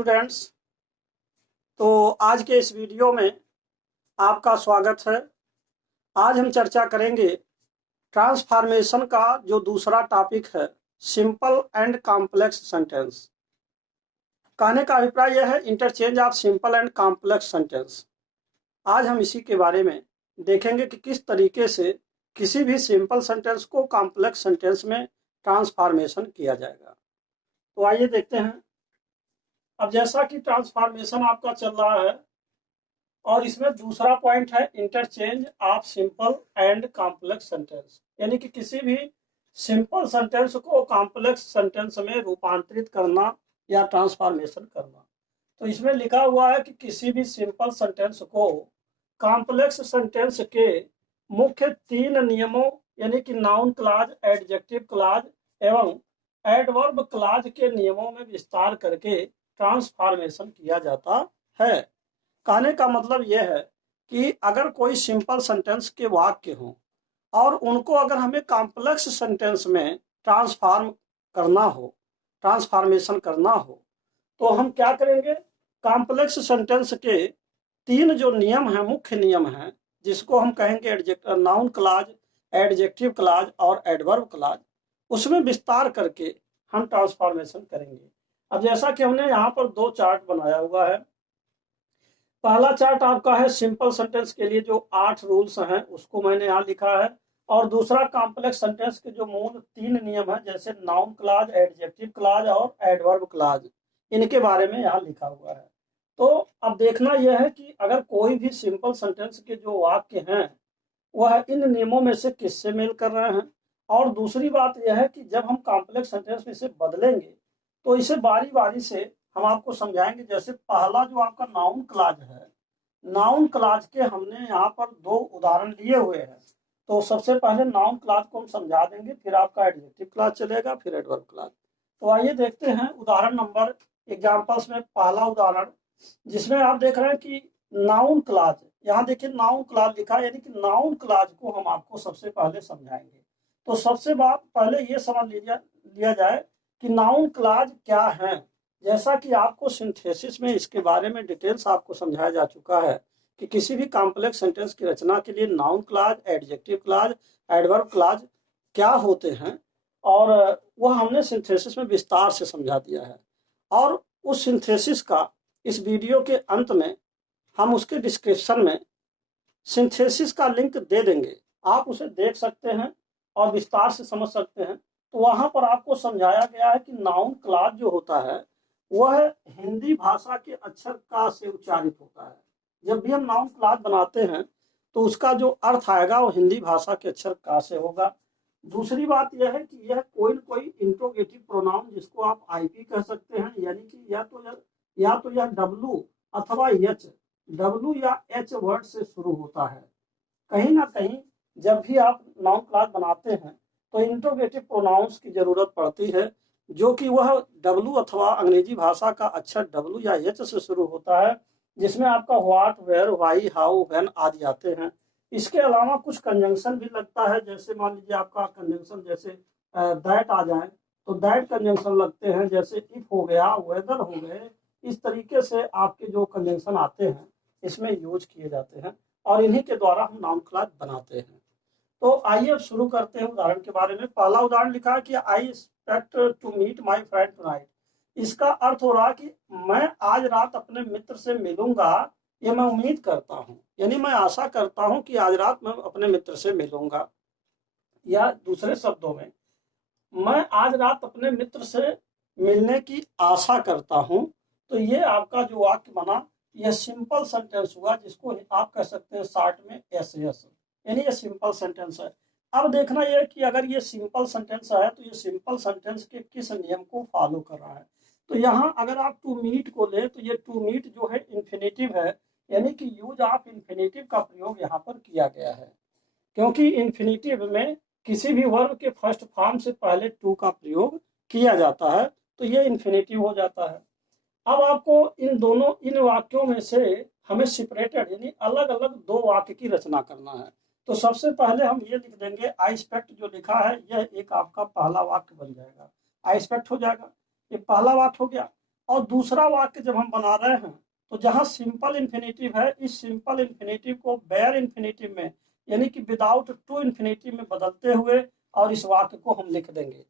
Students. तो आज के इस वीडियो में आपका स्वागत है। आज हम चर्चा करेंगे ट्रांसफॉर्मेशन का जो दूसरा टॉपिक है, सिंपल एंड कॉम्प्लेक्स सेंटेंस। कहने का अभिप्राय यह है interchange of simple and complex sentence. आज हम इसी के बारे में देखेंगे कि किस तरीके से किसी भी सिंपल सेंटेंस को कॉम्प्लेक्स सेंटेंस में ट्रांसफॉर्मेशन किया जाएगा। तो आइए देखते हैं। अब जैसा कि ट्रांसफॉर्मेशन आपका चल रहा है और इसमें दूसरा पॉइंट है interchange of simple and complex sentence, यानी कि किसी भी सिंपल सेंटेंस को कॉम्प्लेक्स सेंटेंस में रूपांतरित करना या ट्रांसफॉर्मेशन करना। तो इसमें लिखा हुआ है कि किसी भी सिंपल सेंटेंस को कॉम्प्लेक्स सेंटेंस के मुख्य 3 नियमों यानी कि नाउन क्लॉज, एडजेक्टिव क्लॉज एवं एडवर्ब क्लॉज के नियमों में विस्तार करके ट्रांसफॉर्मेशन किया जाता है। कहने का मतलब यह है कि अगर कोई सिंपल सेंटेंस के वाक्य हो और उनको अगर हमें कॉम्प्लेक्स सेंटेंस में ट्रांसफॉर्मेशन करना हो तो हम क्या करेंगे। कॉम्प्लेक्स सेंटेंस के 3 जो नियम हैं, मुख्य नियम हैं, जिसको हम कहेंगे नाउन क्लॉज, एडजेक्टिव क्लॉज और एडवर्ब क्लॉज, उसमें विस्तार करके हम ट्रांसफॉर्मेशन करेंगे। अब जैसा कि हमने यहाँ पर 2 चार्ट बनाया हुआ है। पहला चार्ट आपका है सिंपल सेंटेंस के लिए जो 8 रूल्स हैं उसको मैंने यहाँ लिखा है, और दूसरा कॉम्प्लेक्स सेंटेंस के जो मूल 3 नियम है जैसे नाउन क्लॉज, एडजेक्टिव क्लॉज और एडवर्ब क्लॉज, इनके बारे में यहाँ लिखा हुआ है। तो अब देखना यह है कि अगर कोई भी सिंपल सेंटेंस के जो वाक्य हैं वह इन नियमों में से किससे मेल कर रहे हैं, और दूसरी बात यह है कि जब हम कॉम्प्लेक्स सेंटेंस में इसे बदलेंगे तो इसे बारी बारी से हम आपको समझाएंगे। जैसे पहला जो आपका नाउन क्लॉज है, नाउन क्लॉज के हमने यहाँ पर 2 उदाहरण लिए हुए हैं। तो सबसे पहले नाउन क्लॉज को हम समझा देंगे, फिर आपका एडजेक्टिव क्लॉज चलेगा, फिर एडवर्ब क्लॉज। तो आइए देखते हैं उदाहरण नंबर एग्जाम्पल्स में। पहला उदाहरण जिसमें आप देख रहे हैं कि नाउन क्लॉज, यहाँ देखिए नाउन क्लॉज लिखा है, यानी कि नाउन क्लॉज को हम आपको सबसे पहले समझाएंगे। तो सबसे बात पहले ये समझ लिया जाए कि नाउन क्लॉज क्या है। जैसा कि आपको सिंथेसिस में इसके बारे में डिटेल्स आपको समझाया जा चुका है कि किसी भी कॉम्प्लेक्स सेंटेंस की रचना के लिए noun clause, adjective clause, adverb clause क्या होते हैं, और वह हमने सिंथेसिस में विस्तार से समझा दिया है। और उस सिंथेसिस का इस वीडियो के अंत में हम उसके डिस्क्रिप्शन में सिंथेसिस का लिंक दे देंगे, आप उसे देख सकते हैं और विस्तार से समझ सकते हैं। तो वहां पर आपको समझाया गया है कि नाउन क्लॉज जो होता है वह हिंदी भाषा के अक्षर का से उच्चारित होता है। जब भी हम नाउन क्लॉज बनाते हैं तो उसका जो अर्थ आएगा वो हिंदी भाषा के अक्षर का से होगा। दूसरी बात यह है कि यह कोई न कोई इंट्रोगेटिव प्रोनाउन, जिसको आप आईपी कह सकते हैं, यानी कि या तो यह डब्लू अथवा एच, डब्लू या एच वर्ड से शुरू होता है। कहीं ना कहीं जब भी आप नाउन क्लॉज बनाते हैं तो इंट्रोगेटिव प्रोनाउंस की जरूरत पड़ती है, जो कि वह डब्लू अथवा अंग्रेजी भाषा का अक्षर डब्लू या एच से शुरू होता है, जिसमें आपका what, where, why, how, when आदि आते हैं। इसके अलावा कुछ कंजंक्शन भी लगता है। जैसे मान लीजिए आपका कंजंक्शन जैसे दैट आ जाए तो दैट कंजंक्शन लगते हैं, जैसे इफ हो गया, वेदर हो गए। इस तरीके से आपके जो कंजंक्शन आते हैं इसमें यूज किए जाते हैं और इन्हीं के द्वारा हम नाउन क्लॉज बनाते हैं। तो आइए अब शुरू करते हैं उदाहरण के बारे में। पहला उदाहरण लिखा है कि I expect to meet my friend tonight. इसका अर्थ हो रहा है कि मैं आज रात अपने मित्र से मिलूंगा, ये मैं उम्मीद करता हूँ, यानी मैं आशा करता हूँ कि आज रात मैं अपने मित्र से मिलूंगा। या दूसरे शब्दों में, मैं आज रात अपने मित्र से मिलने की आशा करता हूँ। तो ये आपका जो वाक्य बना यह सिंपल सेंटेंस हुआ, जिसको आप कह सकते हैं शॉर्ट में एस, यानी ये सिंपल सेंटेंस है। अब देखना यह कि अगर ये सिंपल सेंटेंस है तो ये सिंपल सेंटेंस के किस नियम को फॉलो कर रहा है। तो यहाँ अगर आप टू मीट को ले तो ये टू मीट जो है इन्फिनेटिव है, यानी कि यूज ऑफ इन्फिनेटिव का प्रयोग यहाँ पर किया गया है, क्योंकि इन्फिनेटिव में किसी भी वर्ब के फर्स्ट फॉर्म से पहले टू का प्रयोग किया जाता है, तो ये इन्फिनेटिव हो जाता है। अब आपको इन वाक्यों में से हमें सेपरेटेड यानी अलग अलग 2 वाक्य की रचना करना है। तो सबसे पहले हम ये लिख देंगे आई एक्सपेक्ट, जो लिखा है यह एक आपका पहला वाक्य बन जाएगा। आई एक्सपेक्ट हो जाएगा, ये पहला वाक्य हो गया। और दूसरा वाक्य जब हम बना रहे हैं तो जहां सिंपल इन्फिनेटिव है, इस सिंपल इन्फिनेटिव को बेयर इन्फिनेटिव में यानी कि विदाउट टू इन्फिनेटिव में बदलते हुए और इस वाक्य को हम लिख देंगे।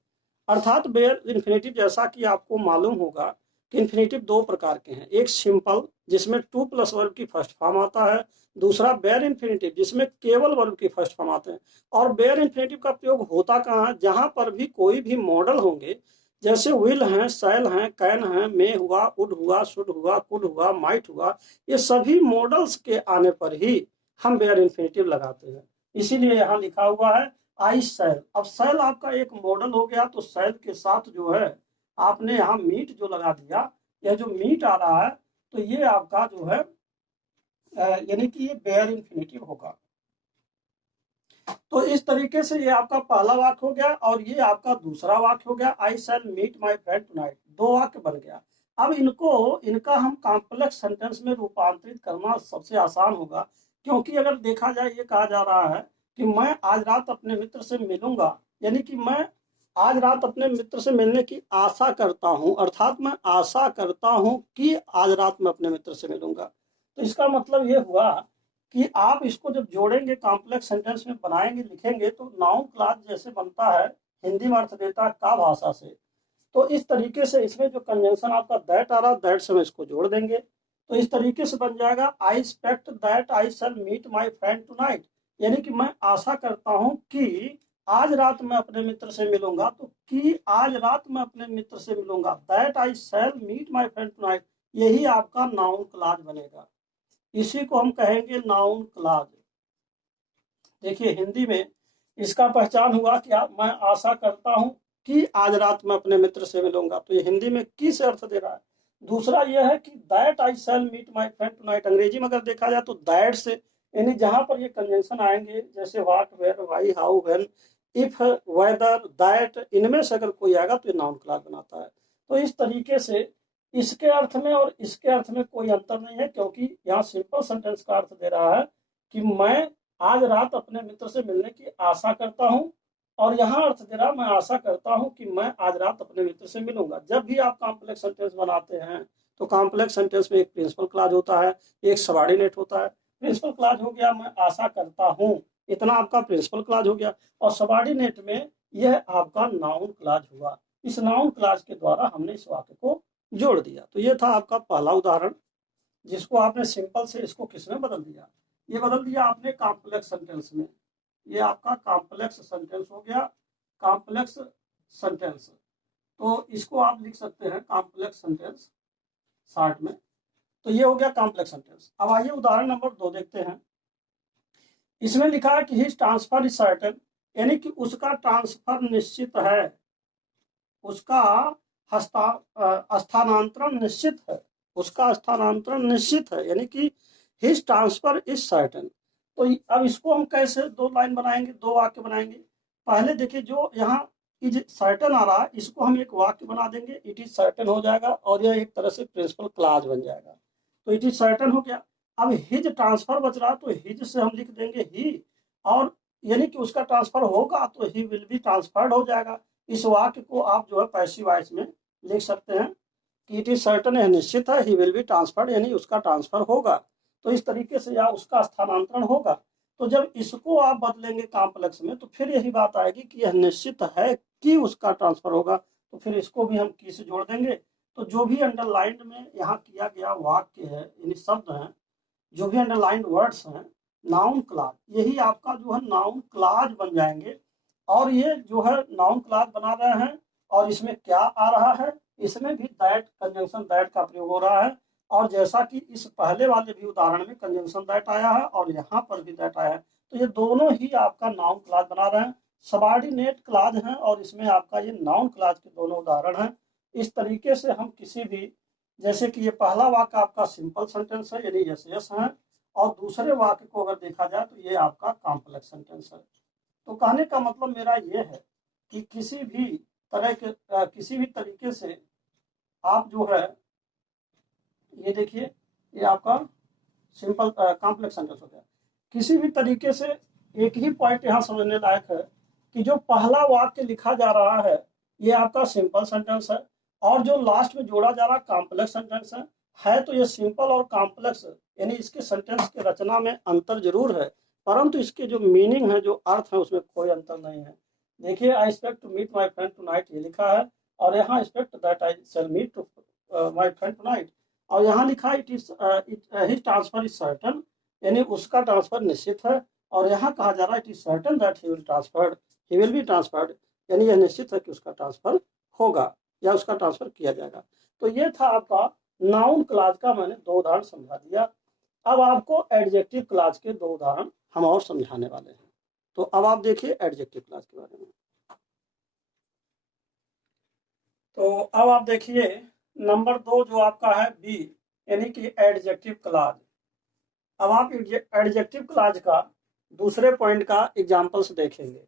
अर्थात बेयर इन्फिनेटिव, जैसा कि आपको मालूम होगा कि इन्फिनेटिव दो प्रकार के हैं, एक सिंपल जिसमें टू प्लस वर्ब की फर्स्ट फॉर्म आता है, दूसरा बेयर इन्फिनेटिव जिसमें केवल वर्ब की फर्स्ट फॉर्म आते हैं। और बेयर इन्फिनेटिव का प्रयोग होता कहाँ है, जहां पर भी कोई भी मॉडल होंगे, जैसे विल हैं, शैल हैं, कैन हैं, मे हुआ, वुड हुआ, शुड हुआ, कुड हुआ, माइट हुआ, ये सभी मॉडल्स के आने पर ही हम बेयर इन्फिनेटिव लगाते हैं। इसीलिए यहाँ लिखा हुआ है आई शैल। अब शैल आपका एक मॉडल हो गया, तो शैल के साथ जो है आपने यहाँ मीट जो लगा दिया, यह जो मीट आ रहा है तो ये आपका जो है यानी कि ये बेयर इन्फिनेटिव होगा। तो इस तरीके से ये आपका पहला वाक्य हो गया और ये आपका दूसरा वाक्य हो गया, I shall meet my friend tonight. दो वाक्य बन गया। अब इनका हम कॉम्प्लेक्स सेंटेंस में रूपांतरित करना सबसे आसान होगा, क्योंकि अगर देखा जाए ये कहा जा रहा है कि मैं आज रात अपने मित्र से मिलूंगा, यानी कि मैं आज रात अपने मित्र से मिलने की आशा करता हूं, अर्थात मैं आशा करता हूं कि आज रात मैं अपने मित्र से मिलूंगा। तो इसका मतलब ये हुआ कि आप इसको जब जोड़ेंगे, कॉम्प्लेक्स सेंटेंस में बनाएंगे, लिखेंगे, तो नाउन क्लॉज जैसे बनता है, हिंदी में अर्थ देता है का भाषा से, तो इस तरीके से इसमें जो कंजंक्शन आपका दैट आ रहा है, दैट से हम इसको जोड़ देंगे, तो इस तरीके से बन जाएगा I expect that I shall meet my friend tonight, यानी कि मैं आशा करता हूं कि आज रात मैं अपने मित्र से मिलूंगा, तो कि आज रात मैं अपने मित्र से मिलूंगा, that I shall meet my friend tonight, यही आपका नाउन क्लॉज बनेगा। इसी को हम कहेंगे नाउन क्लॉज। देखिए हिंदी में इसका पहचान हुआ क्या, मैं आशा करता हूं कि आज रात मैं अपने मित्र से मिलूंगा, तो ये हिंदी में की से अर्थ दे रहा है। दूसरा यह है कि that I shall meet my friend tonight, अंग्रेजी में अगर देखा जाए तो दैट से, यानी जहां पर ये कंजंक्शन आएंगे, जैसे what, where, why, how, when, if, whether, that, इनमें से अगर कोई आएगा तो ये नाउन क्लॉज बनाता है। तो इस तरीके से इसके अर्थ में और इसके अर्थ में कोई अंतर नहीं है, क्योंकि यहाँ सिंपल सेंटेंस का अर्थ दे रहा है कि मैं आज रात अपने मित्र से मिलने की आशा करता हूं, और यहाँ अर्थ दे रहा मैं आशा करता हूं कि मैं आज रात अपने मित्र से मिलूंगा। जब भी आप कॉम्प्लेक्स सेंटेंस बनाते हैं तो कॉम्प्लेक्स सेंटेंस में एक प्रिंसिपल क्लॉज होता है, एक सबऑर्डिनेट होता है। प्रिंसिपल क्लॉज हो गया मैं आशा करता हूं, इतना आपका प्रिंसिपल क्लॉज हो गया, और सबऑर्डिनेट में यह आपका नाउन क्लॉज हुआ। इस नाउन क्लॉज के द्वारा हमने इस वाक्य को जोड़ दिया। तो ये था आपका पहला उदाहरण, जिसको आपने सिंपल से इसको किसमें बदल दिया, ये बदल दिया आपने कॉम्प्लेक्स सेंटेंस में। ये आपका कॉम्प्लेक्स सेंटेंस हो गया, कॉम्प्लेक्स सेंटेंस। तो इसको आप लिख सकते हैं कॉम्प्लेक्स सेंटेंस शॉर्ट में। तो ये हो गया कॉम्प्लेक्स सेंटेंस। अब आइए उदाहरण नंबर 2 देखते हैं। इसमें लिखा है कि हिज ट्रांसफर इज सर्टेन, यानी कि उसका ट्रांसफर निश्चित है, उसका स्थानांतरण निश्चित है, उसका स्थानांतरण निश्चित है, यानी कि हिज ट्रांसफर इज सर्टेन। तो अब इसको हम कैसे दो लाइन बनाएंगे, दो वाक्य बनाएंगे। पहले देखिए जो यहाँ इज सर्टेन आ रहा है, इसको हम एक वाक्य बना देंगे, इट इज सर्टेन हो जाएगा, और यह एक तरह से प्रिंसिपल क्लॉज बन जाएगा। तो इट इज सर्टेन हो गया। अब हिज ट्रांसफर बच रहा, तो हिज से हम लिख देंगे ही, और यानी कि उसका ट्रांसफर होगा तो ही विल बी ट्रांसफर्ड हो जाएगा। इस वाक्य को आप जो है पैसिव वॉइस में लिख सकते हैं कि इट इज सर्टेन, यह निश्चित है, ही विल बी ट्रांसफर्ड, यानी उसका ट्रांसफर होगा। तो इस तरीके से या उसका स्थानांतरण होगा। तो जब इसको आप बदलेंगे कॉम्प्लेक्स में, तो फिर यही बात आएगी कि यह निश्चित है कि उसका ट्रांसफर होगा, तो फिर इसको भी हम की से जोड़ देंगे। तो जो भी अंडरलाइंड में यहाँ किया गया वाक्य है, यानी शब्द हैं, जो भी अंडरलाइंड वर्ड्स हैं, नाउन क्लॉज, यही आपका जो है नाउन क्लॉज बन जाएंगे। और ये जो है नाउन क्लॉज बना रहे हैं, और इसमें क्या आ रहा है, इसमें भी दैट, कंजंक्शन दैट का प्रयोग हो रहा है। और जैसा कि इस पहले वाले भी उदाहरण में कंजंक्शन दैट आया है और यहाँ पर भी दैट आया है, तो ये दोनों ही आपका नाउन क्लॉज बना रहे हैं, सबऑर्डिनेट क्लॉज हैं, और इसमें आपका ये नाउन क्लॉज के दोनों उदाहरण हैं। इस तरीके से हम किसी भी, जैसे कि ये पहला वाक्य आपका सिंपल सेंटेंस है, यानी यस यस है, और दूसरे वाक्य को अगर देखा जाए तो ये आपका कॉम्प्लेक्स सेंटेंस है। तो कहने का मतलब मेरा ये है कि किसी भी तरह के किसी भी तरीके से आप जो है, ये देखिए, ये आपका सिंपल कॉम्प्लेक्स सेंटेंस हो गया। किसी भी तरीके से एक ही पॉइंट यहाँ समझने लायक है कि जो पहला वाक्य लिखा जा रहा है ये आपका सिंपल सेंटेंस है, और जो लास्ट में जोड़ा जा रहा कॉम्प्लेक्स सेंटेंस है तो ये सिंपल और कॉम्प्लेक्स, यानी इसके सेंटेंस के रचना में अंतर जरूर है, परंतु इसके जो मीनिंग है, जो अर्थ है, उसमें कोई अंतर नहीं है। देखिए, I expect to meet my friend tonight ये लिखा है, और यहाँ expect that I shall meet to my friend tonight, और यहाँ लिखा it is his transfer is certain, यानी उसका ट्रांसफर निश्चित है। और यहाँ कहा जा रहा है it is certain that he will transferred, he will be transferred, यानी यह निश्चित है कि उसका ट्रांसफर होगा या उसका ट्रांसफर किया जाएगा। तो ये था आपका नाउन क्लाज का, मैंने 2 उदाहरण समझा दिया। अब आपको एडजेक्टिव क्लाज के 2 उदाहरण हम और समझाने वाले हैं। तो अब आप देखिए एडजेक्टिव क्लाज के बारे में। तो अब आप देखिए नंबर 2 जो आपका है बी, यानी कि एडजेक्टिव क्लाज। अब आप एडजेक्टिव क्लाज का दूसरे पॉइंट का एग्जांपल्स देखेंगे।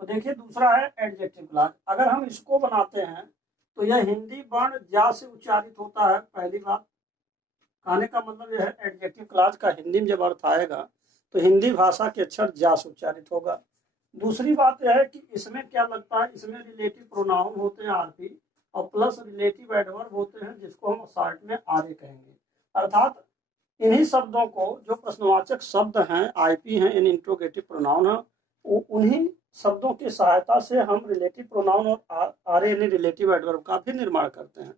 तो देखिए दूसरा है एडजेक्टिव क्लाज। अगर हम इसको बनाते हैं तो यह हिंदी वर्ण जा से उच्चारित होता है। पहली बात, कहने का मतलब यह है एडजेक्टिव क्लाज का हिंदी में जब अर्थ आएगा तो हिंदी भाषा के अक्षर जा से उच्चारित होगा। दूसरी बात यह है कि इसमें क्या लगता है, इसमें रिलेटिव प्रोनाउन होते हैं आरपी, और प्लस रिलेटिव एडवर्ब होते हैं जिसको हम शॉर्ट में आरए कहेंगे। अर्थात इन्हीं शब्दों को, जो प्रश्नवाचक शब्द हैं, आईपी हैं, इन इंट्रोगेटिव प्रोनाउन है, उन्हीं शब्दों की सहायता से हम रिलेटिव प्रोनाउन और आरए यानी रिलेटिव एडवर्ब का भी निर्माण करते हैं।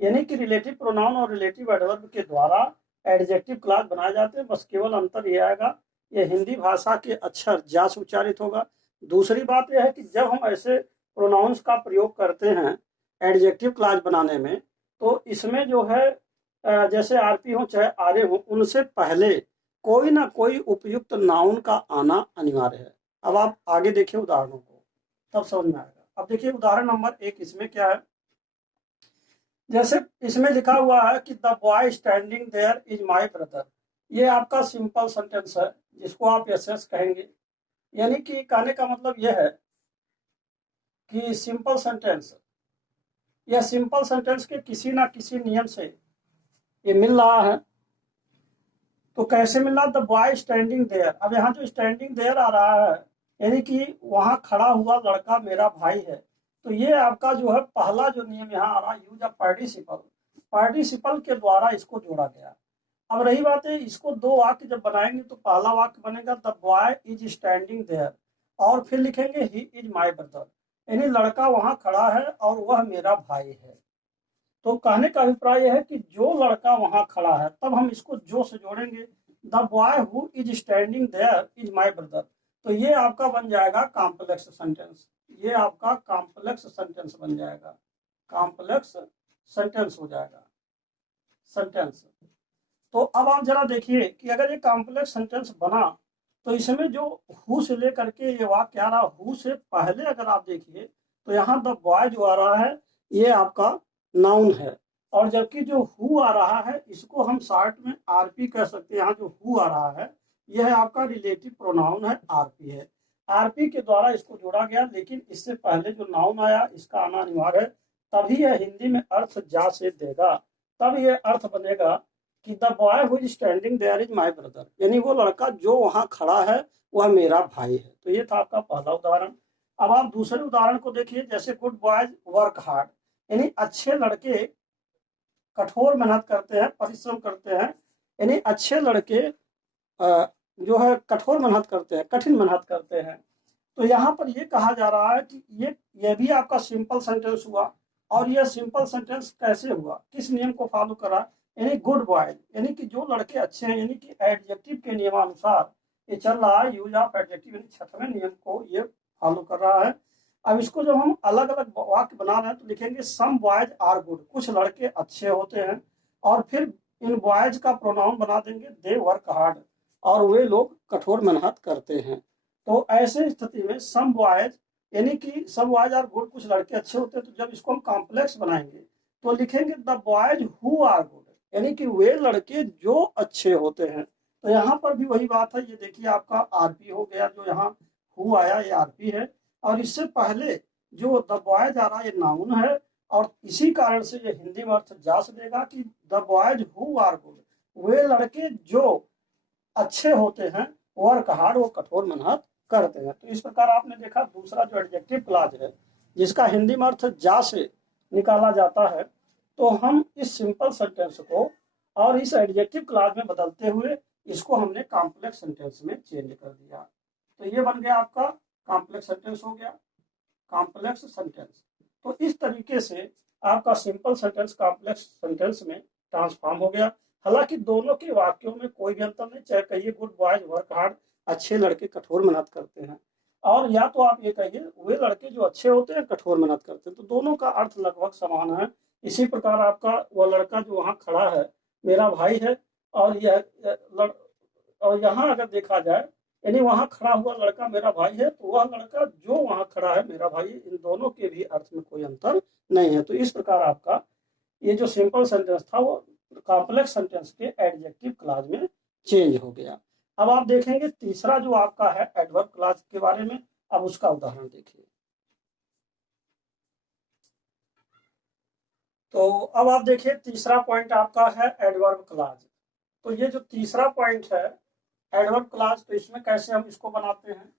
यानी कि रिलेटिव प्रोनाउन और रिलेटिव एडवर्ब के द्वारा एडजेक्टिव क्लास बनाए जाते हैं। बस केवल अंतर ये आएगा, ये हिंदी भाषा के अक्षर जा से उच्चारित होगा। दूसरी बात यह है कि जब हम ऐसे प्रोनाउंस का प्रयोग करते हैं एडजेक्टिव क्लास बनाने में, तो इसमें जो है जैसे आरपी हो चाहे आरए हो, उनसे पहले कोई ना कोई उपयुक्त नाउन का आना अनिवार्य है। अब आप आगे देखिए उदाहरणों को, तब समझ में आएगा। अब देखिए उदाहरण नंबर 1, इसमें क्या है, जैसे इसमें लिखा हुआ है कि the boy standing there is my brother. ये आपका सिंपल सेंटेंस है जिसको आप यस कहेंगे। यानी कि कहने का मतलब यह है कि सिंपल सेंटेंस, यह सिंपल सेंटेंस के किसी ना किसी नियम से ये मिल रहा है। तो कैसे मिल रहा, द बॉय स्टैंडिंग देयर। अब यहाँ जो स्टैंडिंग देयर आ रहा है, यानी कि वहां खड़ा हुआ लड़का मेरा भाई है। तो ये आपका जो है पहला जो नियम यहाँ आ रहा है, यूज ऑफ पार्टिसिपल, पार्टिसिपल के द्वारा इसको जोड़ा गया। अब रही बात है, इसको 2 वाक्य जब बनाएंगे तो पहला वाक्य बनेगा the boy is standing there, और फिर लिखेंगे ही इज माई ब्रदर, यानी लड़का वहां खड़ा है और वह मेरा भाई है। तो कहने का अभिप्राय यह है कि जो लड़का वहां खड़ा है, तब हम इसको जो से जोड़ेंगे, the boy who is standing there is my brother. तो ये आपका बन जाएगा कॉम्प्लेक्स सेंटेंस, ये आपका कॉम्प्लेक्स सेंटेंस बन जाएगा, कॉम्प्लेक्स सेंटेंस हो जाएगा सेंटेंस। तो अब आप जरा देखिए कि अगर ये कॉम्प्लेक्स सेंटेंस बना तो इसमें जो हु से लेकर के ये वाक्य आ रहा, हु से पहले अगर आप देखिए तो यहाँ द बॉय जो आ रहा है ये आपका नाउन है, और जबकि जो हु आ रहा है इसको हम शॉर्ट में आरपी कह सकते हैं। यहाँ जो हु आ रहा है यह है आपका रिलेटिव प्रोनाउन है, आरपी है। आरपी के द्वारा इसको जोड़ा गया, लेकिन इससे पहले जो नाउन आया इसका आना अनिवार्य है, तभी यह हिंदी में अर्थ जा से देगा। तब यह अर्थ बनेगा कि the boy who is standing there is my brother, यानी वो लड़का जो वहां खड़ा है वह मेरा भाई है। तो ये था आपका पहला उदाहरण। अब आप दूसरे उदाहरण को देखिए, जैसे गुड बॉयज वर्क हार्ड, यानी अच्छे लड़के कठोर मेहनत करते हैं, परिश्रम करते हैं, यानी अच्छे लड़के जो है कठोर मेहनत करते हैं, कठिन मेहनत करते हैं। तो यहाँ पर ये कहा जा रहा है कि ये भी आपका सिंपल सेंटेंस हुआ, और यह सिंपल सेंटेंस कैसे हुआ, किस नियम को फॉलो करा, यानी गुड बॉय, यानी कि जो लड़के अच्छे हैं, यानी कि एडजेक्टिव के नियमानुसार ये चल रहा है, यूज ऑफ एडजेक्टिव, यानी 6वें नियम को ये फॉलो कर रहा है। अब इसको जब हम अलग अलग वाक्य बना रहे हैं तो लिखेंगे सम बॉयज आर गुड, कुछ लड़के अच्छे होते हैं, और फिर इन बॉयज का प्रोनाउन बना देंगे दे वर्क हार्ड, और वे लोग कठोर मेहनत करते हैं। तो ऐसे स्थिति में सम बॉयज, यानी कि सम बॉयज आर गुड, कुछ लड़के अच्छे होते हैं। तो जब इसको हम कॉम्प्लेक्स बनाएंगे तो लिखेंगे the boys who are good, यानी कि वे लड़के जो अच्छे होते हैं। तो यहाँ पर भी वही बात है, ये देखिए आपका आरपी हो गया, जो यहाँ हु आया ये आरपी है, और इससे पहले जो द बॉयज आ रहा है ये नाउन है, और इसी कारण से ये हिंदी में अर्थ जा से देगा कि the boys who are good, वे लड़के जो अच्छे होते हैं, वर्क हार्ड, वो कठोर मेहनत करते हैं। तो इस प्रकार आपने देखा दूसरा जो एडजेक्टिव क्लॉज है जिसका हिंदी में अर्थ जा से निकाला जाता है, तो हम इस सिंपल सेंटेंस को और इस एडजेक्टिव क्लॉज में बदलते हुए इसको हमने कॉम्प्लेक्स सेंटेंस में चेंज कर दिया। तो ये बन गया आपका कॉम्प्लेक्स सेंटेंस हो गया, कॉम्प्लेक्स सेंटेंस। तो इस तरीके से आपका सिंपल सेंटेंस कॉम्प्लेक्स सेंटेंस में ट्रांसफॉर्म हो गया। हालांकि दोनों के वाक्यों में कोई भी अंतर नहीं, चाहे कहिए गुड बॉयज वर्क हार्ड, अच्छे लड़के कठोर मेहनत करते हैं, और या तो आप ये कहिए वे लड़के जो अच्छे होते हैं कठोर मेहनत करते हैं, तो दोनों का अर्थ लगभग समान है। इसी प्रकार आपका वह लड़का जो वहाँ खड़ा है मेरा भाई है, और और यहाँ अगर देखा जाए यानी वहाँ खड़ा हुआ लड़का मेरा भाई है, तो वह लड़का जो वहाँ खड़ा है मेरा भाई, इन दोनों के भी अर्थ में कोई अंतर नहीं है। तो इस प्रकार आपका ये जो सिंपल सेंटेंस था वो कॉम्प्लेक्स सेंटेंस के एडजेक्टिव क्लॉज में चेंज हो गया। अब आप देखेंगे तीसरा जो आपका है एडवर्ब क्लॉज के बारे में, अब उसका उदाहरण देखिए। तो अब आप देखिए तीसरा पॉइंट आपका है एडवर्ब क्लॉज। तो ये जो तीसरा पॉइंट है एडवर्ब क्लॉज, तो इसमें कैसे हम इसको बनाते हैं,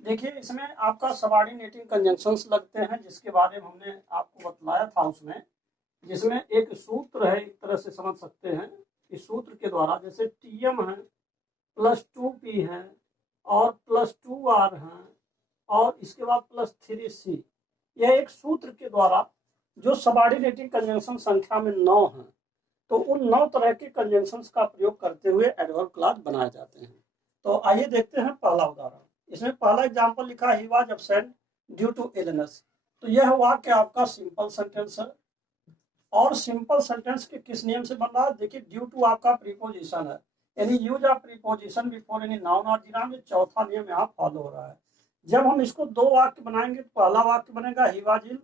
देखिए इसमें आपका सबऑर्डिनेटिंग कंजंक्शंस लगते हैं, जिसके बारे में हमने आपको बतलाया था उसमें, जिसमें एक सूत्र है, एक तरह से समझ सकते हैं इस सूत्र के द्वारा, जैसे टीएम है प्लस 2p है और प्लस 2r है और इसके बाद प्लस 3c, यह एक सूत्र के द्वारा जो सबऑर्डिनेटिंग कंजंक्शन संख्या में 9 है, तो उन 9 तरह के कंजंक्शंस का प्रयोग करते हुए एडवर्ब क्लॉज बनाए जाते हैं। तो आइए देखते हैं पहला उदाहरण। इसमें पहला एग्जांपल लिखा है he was absent due to illness. तो यह वाक्य आपका सिंपल सेंटेंस है, और सिंपल सेंटेंस के किस नियम से बन रहा है, देखिए ड्यू टू आपका प्रीपोजिशन है, यानी use of preposition before any noun और जीराम, चौथा नियम यहाँ फॉलो हो रहा है। जब हम इसको दो वाक्य बनाएंगे तो पहला वाक्य बनेगा ही वाज इल,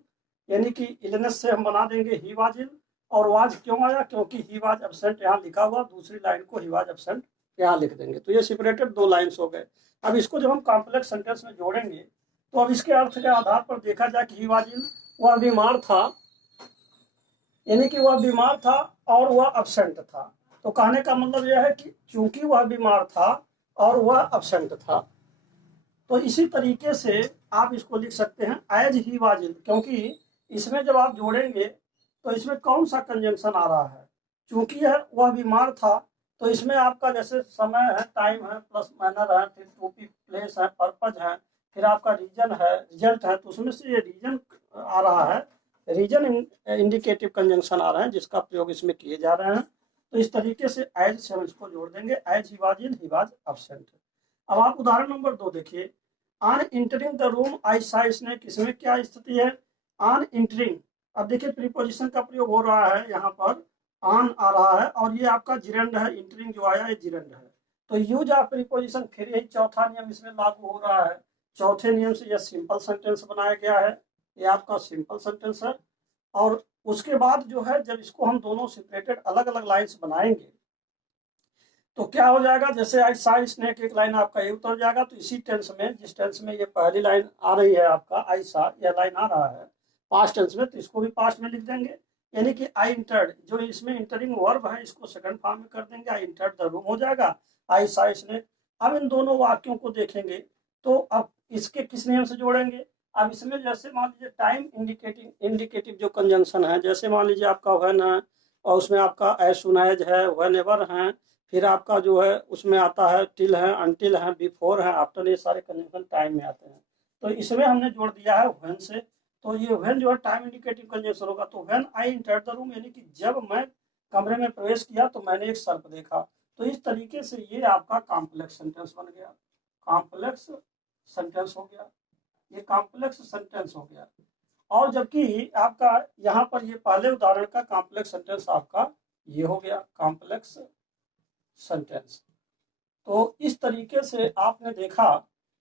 यानी कि इलनेस से हम बना देंगे ही वाज इल, और वाज क्यों आया, क्योंकि ही वाज एब्सेंट यहाँ लिखा हुआ, दूसरी लाइन को ही वाज एब्सेंट यहाँ लिख देंगे। तो ये सेपरेटेड दो लाइन्स हो गए। अब इसको जब हम कॉम्प्लेक्स सेंटेंस में जोड़ेंगे तो अब इसके अर्थ के आधार पर देखा जाए कि ही वाज इल, वह बीमार था, यानी कि वह बीमार था और वह एब्सेंट था। तो कहने का मतलब यह है कि चूंकि वह बीमार था और वह एब्सेंट था, तो इसी तरीके से आप इसको लिख सकते हैं एज ही वाज इल, क्योंकि इसमें जब आप जोड़ेंगे तो इसमें कौन सा कंजंक्शन आ रहा है, चूंकि वह बीमार था, तो इसमें आपका जैसे समय है, टाइम है, प्लस मैनर है, फिर टू बी प्लेस है, पर्पज है, फिर आपका रीजन है, रिजल्ट है, तो उसमें से ये रीजन आ रहा है, रीजन इंडिकेटिव कंजंक्शन आ रहा है, जिसका प्रयोग इसमें किए जा रहे हैं। तो इस तरीके से एज से हम इसको जोड़ देंगे, as he was in, he was absent. अब आप उदाहरण नंबर 2 देखिए, on entering the room I saw snake, इसमें क्या स्थिति है, ऑन इंटरिंग। अब देखिए प्रीपोजिशन का प्रयोग हो रहा है, यहाँ पर ऑन आ रहा है और ये आपका जिरेंड है, इंटरिंग जो आया ये जिरेंड है। तो यूज ऑफ प्रीपोजिशन, फिर यही चौथा नियम इसमें लागू हो रहा है। चौथे नियम से यह सिंपल सेंटेंस बनाया गया है, ये आपका सिंपल सेंटेंस है। और उसके बाद जो है जब इसको हम दोनों सेपरेटेड अलग अलग लाइन्स बनाएंगे तो क्या हो जाएगा, जैसे आई सा स्नेक एक लाइन आपका ये उतर जाएगा, तो इसी टेंस में, जिस टेंस में ये पहली लाइन आ रही है आपका आई सा, यह लाइन आ रहा है पास्ट टेंस में, तो इसको भी पास्ट में लिख देंगे, यानी कि आई इंटर्ड, जो इसमें इंटरिंग वर्ब है इसको सेकंड फॉर्म में कर देंगे, आई इंटर्ड द रूम हो जाएगा, आई सा स्नेक। अब इन दोनों वाक्यों को देखेंगे तो अब इसके किस नियम से जोड़ेंगे, अब इसमें जैसे मान लीजिए टाइम इंडिकेटिव जो कंजंक्शन है, जैसे मान लीजिए आपका व्हेन है और उसमें आपका एज सून एज है, व्हेनेवर है, फिर आपका जो है उसमें आता है टिल है, अनटिल है, बिफोर है, आफ्टर, ये सारे कंजंक्शन टाइम में आते हैं। तो इसमें हमने जोड़ दिया है व्हेन से, तो ये व्हेन जो है टाइम इंडिकेटिव कंजंक्शन होगा। तो when I entered the room, यानी कि जब मैं कमरे में प्रवेश किया तो मैंने एक सर्प देखा। तो इस तरीके से ये आपका कॉम्प्लेक्स सेंटेंस बन गया, कॉम्प्लेक्स सेंटेंस हो गया, ये कॉम्प्लेक्स सेंटेंस हो गया। और जबकि आपका यहाँ पर ये पहले उदाहरण का कॉम्प्लेक्स सेंटेंस आपका ये हो गया कॉम्प्लेक्स सेंटेंस। तो इस तरीके से आपने देखा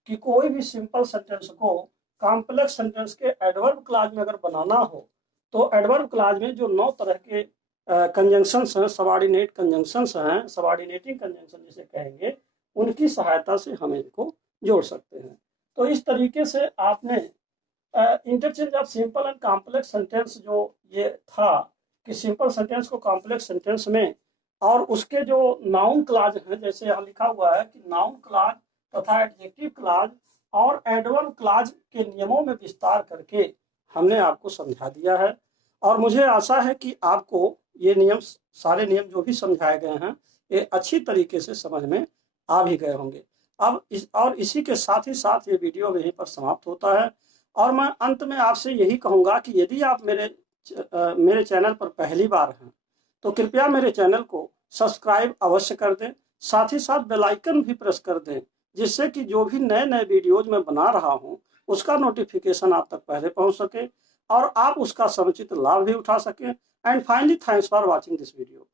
कि कोई भी सिंपल सेंटेंस को कॉम्प्लेक्स सेंटेंस के एडवर्ब क्लॉज में अगर बनाना हो तो एडवर्ब क्लॉज में जो 9 तरह के कंजंक्शंस हैं, सबऑर्डिनेट कंजंक्शंस हैं, सबऑर्डिनेटिंग कंजंक्शन जिसे कहेंगे, उनकी सहायता से हम इनको जोड़ सकते हैं। तो इस तरीके से आपने interchange of simple and complex sentence जो ये था कि सिंपल सेंटेंस को कॉम्प्लेक्स सेंटेंस में, और उसके जो नाउन क्लॉज हैं, जैसे यहाँ लिखा हुआ है कि नाउन क्लॉज तथा एडजेक्टिव क्लॉज और एडवर्ब क्लॉज के नियमों में विस्तार करके हमने आपको समझा दिया है। और मुझे आशा है कि आपको ये नियम, सारे नियम जो भी समझाए गए हैं, ये अच्छी तरीके से समझ में आ भी गए होंगे। अब इसी के साथ ही साथ ये वीडियो यहीं पर समाप्त होता है। और मैं अंत में आपसे यही कहूँगा कि यदि आप मेरे चैनल पर पहली बार हैं, तो कृपया मेरे चैनल को सब्सक्राइब अवश्य कर दें, साथ ही साथ बेल आइकन भी प्रेस कर दें, जिससे कि जो भी नए-नए वीडियोज़ मैं बना रहा हूँ, उसका नोटिफिकेशन आप तक पहले पहुँच सके और आप उसका समुचित लाभ भी उठा सकें। And finally, thanks for watching this video.